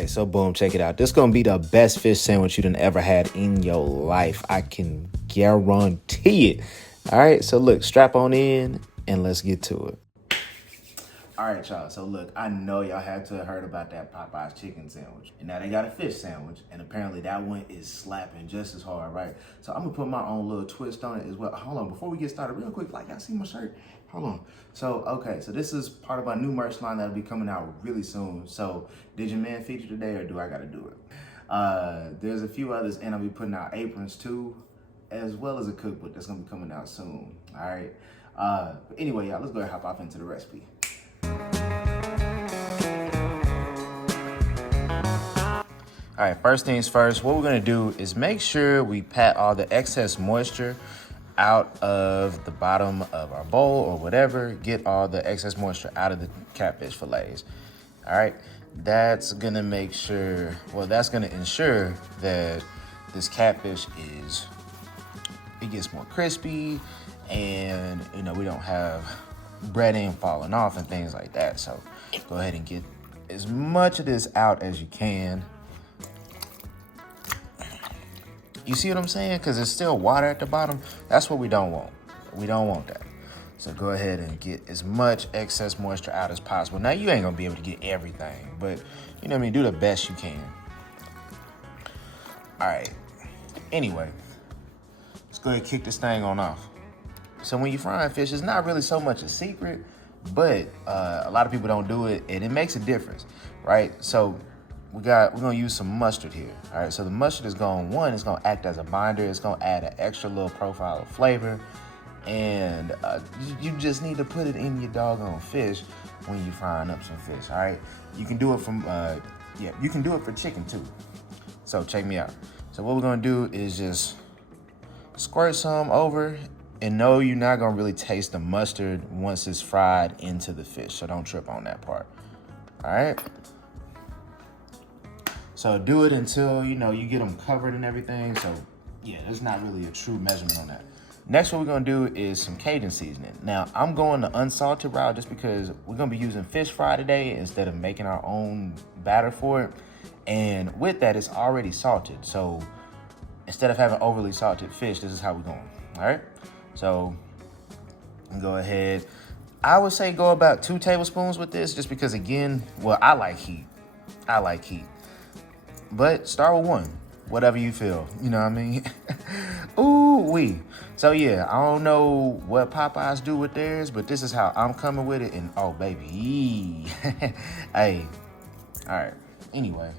right, so boom, check it out. This gonna be the best fish sandwich you done ever had in your life. I can guarantee it. All right, so look, strap on in and let's get to it. All right, y'all. So look, I know y'all had to have heard about that Popeyes chicken sandwich. And now they got a fish sandwich, and apparently that one is slapping just as hard, right? So I'm gonna put my own little twist on it as well. Hold on, before we get started, real quick, like y'all see my shirt? Hold on. So, okay, so this is part of my new merch line that'll be coming out really soon. So, did your man feature today or do I gotta do it? There's a few others, and I'll be putting out aprons too, as well as a cookbook that's gonna be coming out soon, all right? But anyway, y'all, let's go ahead and hop off into the recipe. All right, first things first, what we're gonna do is make sure we pat all the excess moisture out of the bottom of our bowl or whatever, get all the excess moisture out of the catfish fillets. All right, that's gonna make sure, well, that's gonna ensure that this catfish it gets more crispy and, you know, we don't have breading falling off and things like that. So go ahead and get as much of this out as you can. You see what I'm saying? Because there's still water at the bottom. That's what we don't want. We don't want that. So go ahead and get as much excess moisture out as possible. Now, you ain't going to be able to get everything, but, you know what I mean? Do the best you can. All right. Anyway, let's go ahead and kick this thing on off. So when you're frying fish, it's not really so much a secret, but a lot of people don't do it, and it makes a difference, right? So we're gonna use some mustard here. All right, so the mustard is it's gonna act as a binder. It's gonna add an extra little profile of flavor, and you just need to put it in your doggone fish when you're frying up some fish. All right, you can do it you can do it for chicken too. So check me out. So what we're gonna do is just squirt some over, and no, you're not gonna really taste the mustard once it's fried into the fish. So don't trip on that part. All right. So do it until, you know, you get them covered and everything. So yeah, there's not really a true measurement on that. Next, what we're gonna do is some Cajun seasoning. Now, I'm going the unsalted route just because we're gonna be using fish fry today instead of making our own batter for it. And with that, it's already salted. So instead of having overly salted fish, this is how we're going, all right? So go ahead. I would say go about 2 tablespoons with this just because, again, well, I like heat. But start with 1, whatever you feel, you know what I mean? Ooh-wee. So yeah, I don't know what Popeyes do with theirs, but this is how I'm coming with it, and oh, baby. Hey, all right, anyway.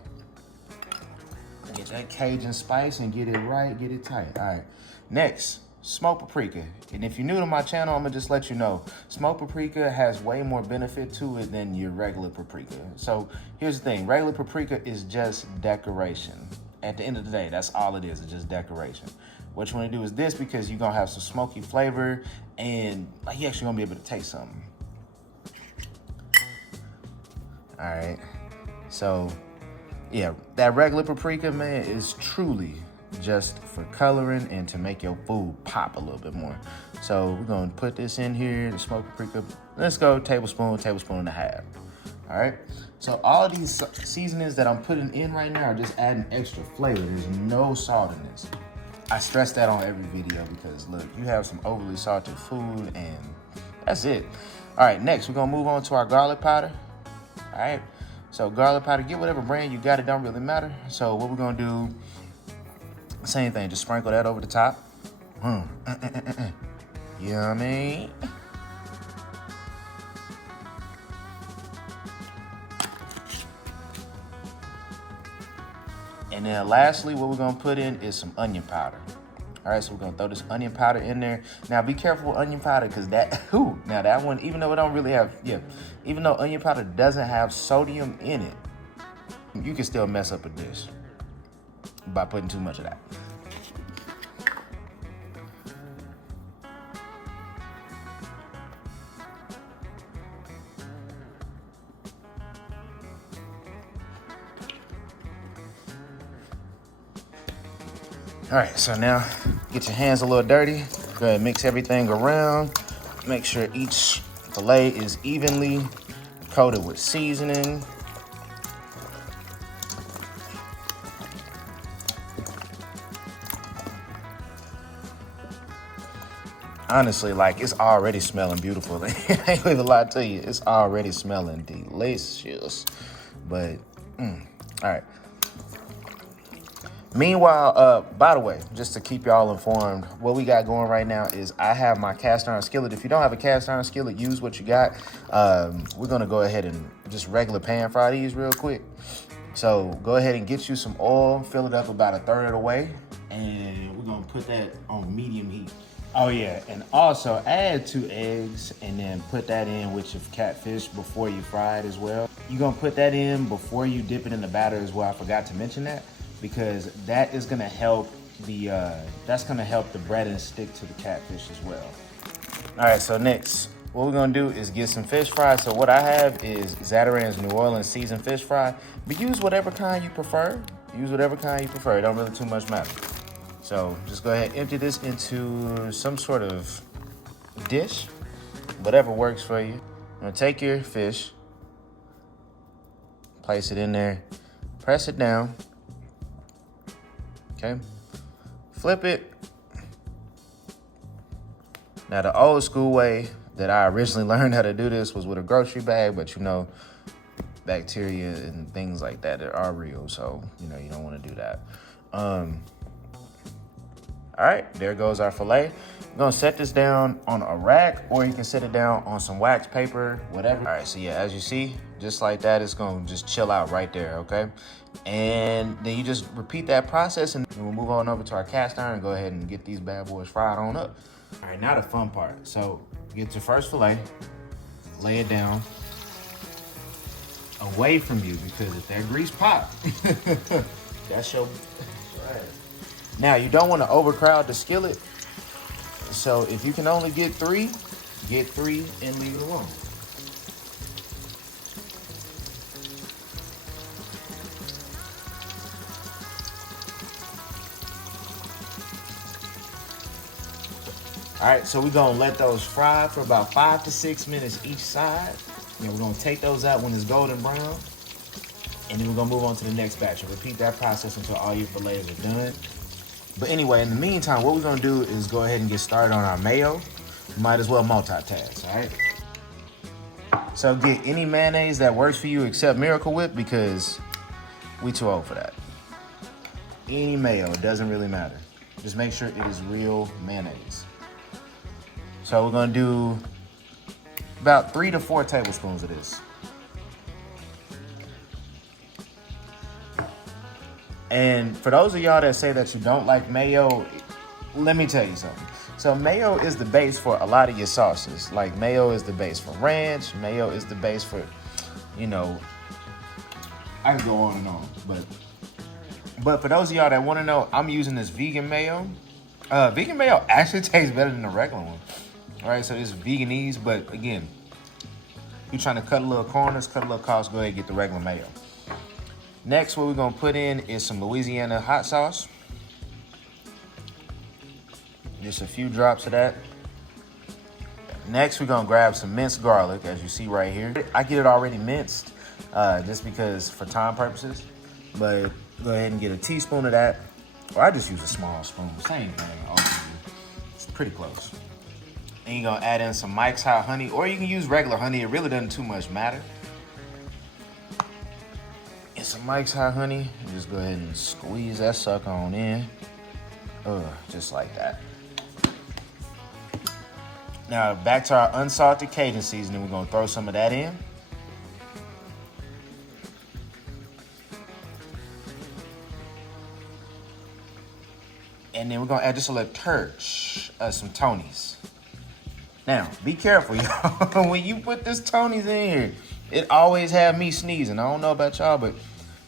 Get that Cajun spice and get it right, get it tight. All right, next, smoked paprika. And if you're new to my channel, I'm gonna just let you know, smoked paprika has way more benefit to it than your regular paprika. So here's the thing, regular paprika is just decoration. At the end of the day, that's all it is, it's just decoration. What you wanna do is this, because you're gonna have some smoky flavor and like you actually gonna be able to taste something. All right, so yeah, that regular paprika, man, is truly just for coloring and to make your food pop a little bit more. So we're gonna put this in here, the smoked paprika. Let's go tablespoon and a half. All right, so all these seasonings that I'm putting in right now are just adding extra flavor. There's no salt in this. I stress that on every video because look, you have some overly salted food and that's it. All right, next we're gonna move on to our garlic powder. All right, so garlic powder, get whatever brand you got, it don't really matter. So what we're gonna do, same thing, just sprinkle that over the top. Yummy. And then lastly, what we're gonna put in is some onion powder. All right, so we're gonna throw this onion powder in there. Now be careful with onion powder because now that one, even though it don't really have, even though onion powder doesn't have sodium in it, you can still mess up a dish by putting too much of that. All right, so now get your hands a little dirty. Go ahead and mix everything around. Make sure each fillet is evenly coated with seasoning. Honestly, like, it's already smelling beautiful. I ain't gonna lie to you. It's already smelling delicious. But, all right. Meanwhile, by the way, just to keep y'all informed, what we got going right now is I have my cast iron skillet. If you don't have a cast iron skillet, use what you got. We're gonna go ahead and just regular pan fry these real quick. So go ahead and get you some oil, fill it up about a third of the way, and we're gonna put that on medium heat. Oh yeah, and also add 2 eggs and then put that in with your catfish before you fry it as well. You're gonna put that in before you dip it in the batter as well. I forgot to mention that because that is gonna help the breading stick to the catfish as well. All right, so next, what we're gonna do is get some fish fry. So what I have is Zatarain's New Orleans seasoned fish fry, but use whatever kind you prefer. Use whatever kind you prefer. It don't really too much matter. So just go ahead, empty this into some sort of dish, whatever works for you. I'm gonna take your fish, place it in there, press it down, okay? Flip it. Now the old school way that I originally learned how to do this was with a grocery bag, but you know, bacteria and things like that are real, so you know you don't want to do that. All right, there goes our filet. I'm gonna set this down on a rack, or you can set it down on some wax paper, whatever. All right, so yeah, as you see, just like that, it's gonna just chill out right there, okay? And then you just repeat that process, and we'll move on over to our cast iron and go ahead and get these bad boys fried on up. All right, now the fun part. So get your first filet, lay it down away from you, because if that grease pop, that's your right. Now, you don't want to overcrowd the skillet. So if you can only get 3 and leave it alone. All right, so we're gonna let those fry for about 5 to 6 minutes each side. And we're gonna take those out when it's golden brown. And then we're gonna move on to the next batch and repeat that process until all your fillets are done. But anyway, in the meantime, what we're gonna do is go ahead and get started on our mayo. You might as well multitask, all right? So get any mayonnaise that works for you except Miracle Whip, because we too old for that. Any mayo, it doesn't really matter. Just make sure it is real mayonnaise. So we're gonna do about 3 to 4 tablespoons of this. And for those of y'all that say that you don't like mayo, let me tell you something. So mayo is the base for a lot of your sauces. Like mayo is the base for ranch. Mayo is the base for, you know, I can go on and on. But for those of y'all that want to know, I'm using this vegan mayo. Vegan mayo actually tastes better than the regular one. All right, so this is veganese, but again, you're trying to cut a little corners, cut a little cost, go ahead and get the regular mayo. Next, what we're gonna put in is some Louisiana hot sauce. Just a few drops of that. Next, we're gonna grab some minced garlic, as you see right here. I get it already minced, just because for time purposes, but go ahead and get a teaspoon of that. Or I just use a small spoon, same thing, ultimately. It's pretty close. And you're gonna add in some Mike's Hot Honey, or you can use regular honey, it really doesn't too much matter. And some Mike's Hot Honey, and just go ahead and squeeze that sucker on in. Just like that. Now back to our unsalted Cajun seasoning, we're gonna throw some of that in. And then we're gonna add just a little touch of some Tony's. Now, be careful, y'all. When you put this Tony's in here, it always have me sneezing. I don't know about y'all, but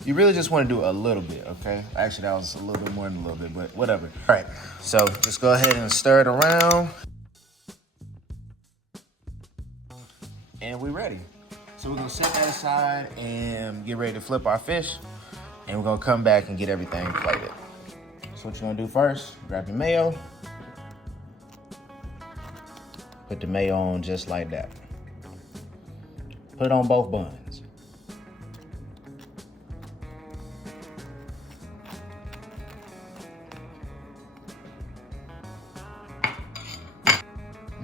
you really just want to do a little bit, okay? Actually, that was a little bit more than a little bit, but whatever. All right, so just go ahead and stir it around. And we're ready. So we're gonna set that aside and get ready to flip our fish. And we're gonna come back and get everything plated. So what you're gonna do first, grab your mayo. Put the mayo on just like that. Put it on both buns.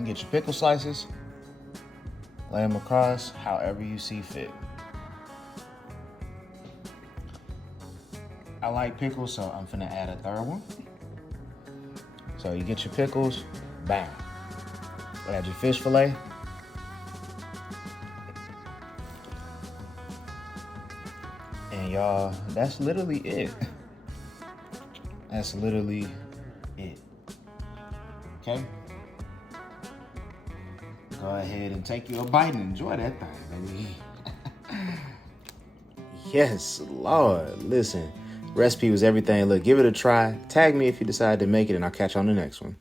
can get your pickle slices, lay them across however you see fit. I like pickles, so I'm finna add a third one. So you get your pickles, bam. Add your fish fillet. And y'all, that's literally it. That's literally it. Okay? Go ahead and take you a bite and enjoy that thing, baby. Yes, Lord. Listen, recipe was everything. Look, give it a try. Tag me if you decide to make it, and I'll catch you on the next one.